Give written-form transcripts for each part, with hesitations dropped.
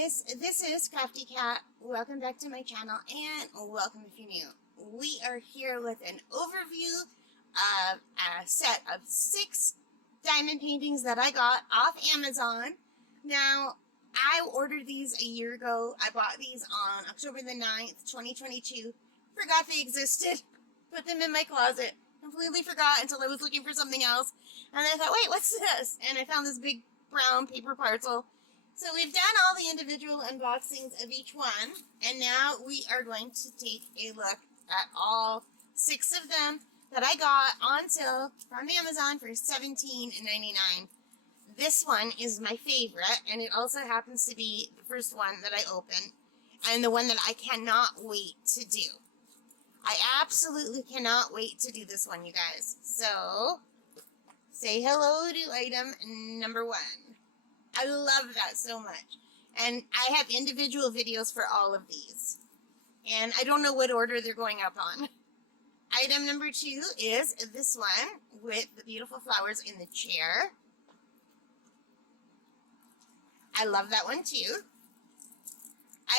guys, this is Crafty Cat. Welcome back to my channel and welcome if you're new. We are here with an overview of a set of 6 diamond paintings that I got off Amazon. Now, I ordered these a year ago. I bought these on October the 9th, 2022. Forgot they existed. Put them in my closet. Completely forgot until I was looking for something else. And I thought, wait, what's this? And I found this big brown paper parcel. So we've done all the individual unboxings of each one, and now we are going to take a look at all 6 of them that I got on sale from Amazon for $17.99. This one is my favorite, and it also happens to be the first one that I opened, and the one that I cannot wait to do. I absolutely cannot wait to do this one, you guys. So, say hello to item number 1. I love that so much. And I have individual videos for all of these. And I don't know what order they're going up on. Item number 2 is this one with the beautiful flowers in the chair. I love that one too.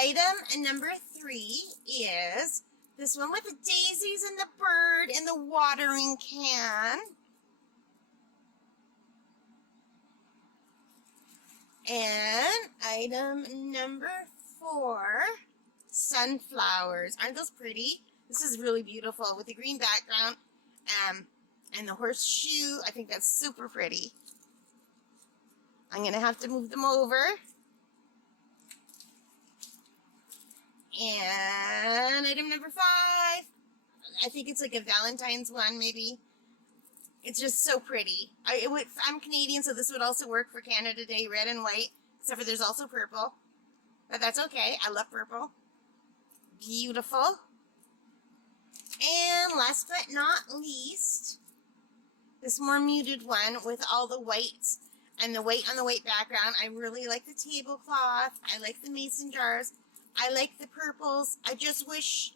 Item number 3 is this one with the daisies and the bird and the watering can. And item number 4, sunflowers. Aren't those pretty? This is really beautiful with the green background and the horseshoe. I think that's super pretty. I'm going to have to move them over. And item number 5. I think it's like a Valentine's one, maybe. It's just so pretty. I'm Canadian, so this would also work for Canada Day, red and white, except for there's also purple. But that's okay. I love purple. Beautiful. And last but not least, this more muted one with all the whites and the white on the white background. I really like the tablecloth. I like the mason jars. I like the purples. I just wish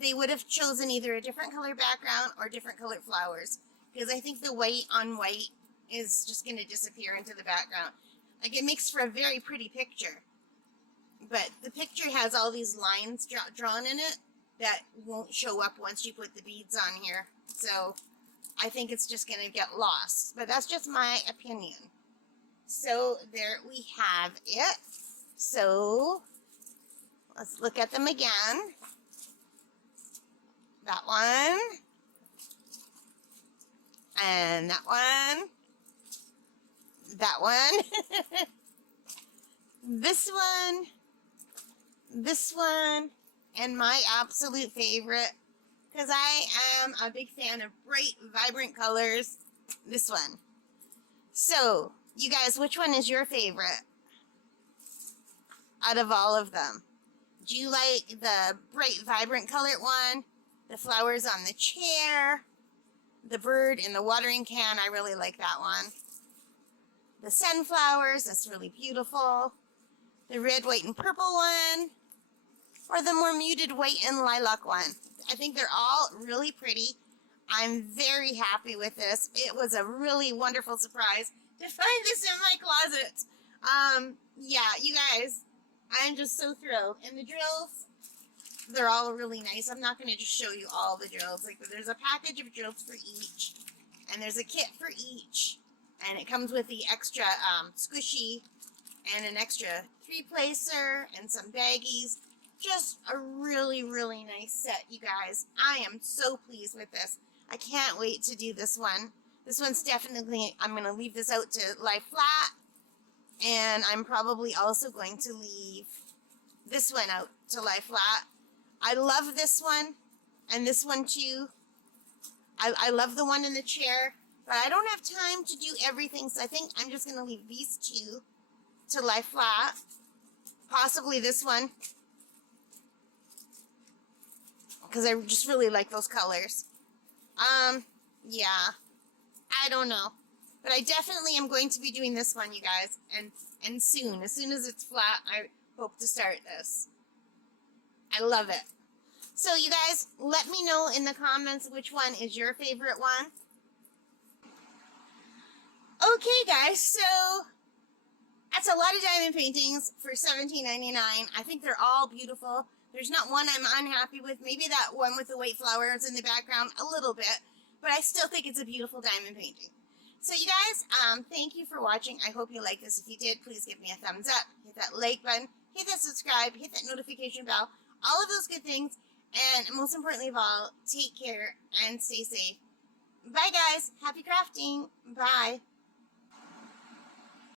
they would have chosen either a different color background or different colored flowers. Because I think the white on white is just going to disappear into the background. Like, it makes for a very pretty picture. But the picture has all these lines drawn in it that won't show up once you put the beads on here. So, I think it's just going to get lost. But that's just my opinion. So, there we have it. So, let's look at them again. That one. And that one, that one, this one, and my absolute favorite, because I am a big fan of bright, vibrant colors, this one. So, you guys, which one is your favorite out of all of them? Do you like the bright, vibrant colored one, the flowers on the chair, the bird in the watering can? I really like that one. The sunflowers, that's really beautiful. The red, white, and purple one. Or the more muted white and lilac one. I think they're all really pretty. I'm very happy with this. It was a really wonderful surprise to find this in my closet. Yeah, you guys, I'm just so thrilled. And the drills, they're all really nice. I'm not going to just show you all the drills. Like, there's a package of drills for each, and there's a kit for each, and it comes with the extra squishy and an extra 3-placer and some baggies. Just a really, really nice set, you guys. I am so pleased with this. I can't wait to do this one. This one's definitely, I'm going to leave this out to lie flat, and I'm probably also going to leave this one out to lie flat. I love this one, and this one too. I love the one in the chair, but I don't have time to do everything, so I think I'm just going to leave these 2 to lie flat. Possibly this one, because I just really like those colors. Yeah, I don't know. But I definitely am going to be doing this one, you guys, and soon. As soon as it's flat, I hope to start this. I love it. So, you guys, let me know in the comments which one is your favorite one. Okay, guys, so That's a lot of diamond paintings for $17.99. I think they're all beautiful. There's not one I'm unhappy with. Maybe that one with the white flowers in the background a little bit, but I still think it's a beautiful diamond painting. So you guys, thank you for watching. I hope you like this. If you did, please give me a thumbs up. Hit that like button. Hit that subscribe. Hit that notification bell. All of those good things. And most importantly of all, take care and stay safe. Bye, guys. Happy crafting. Bye.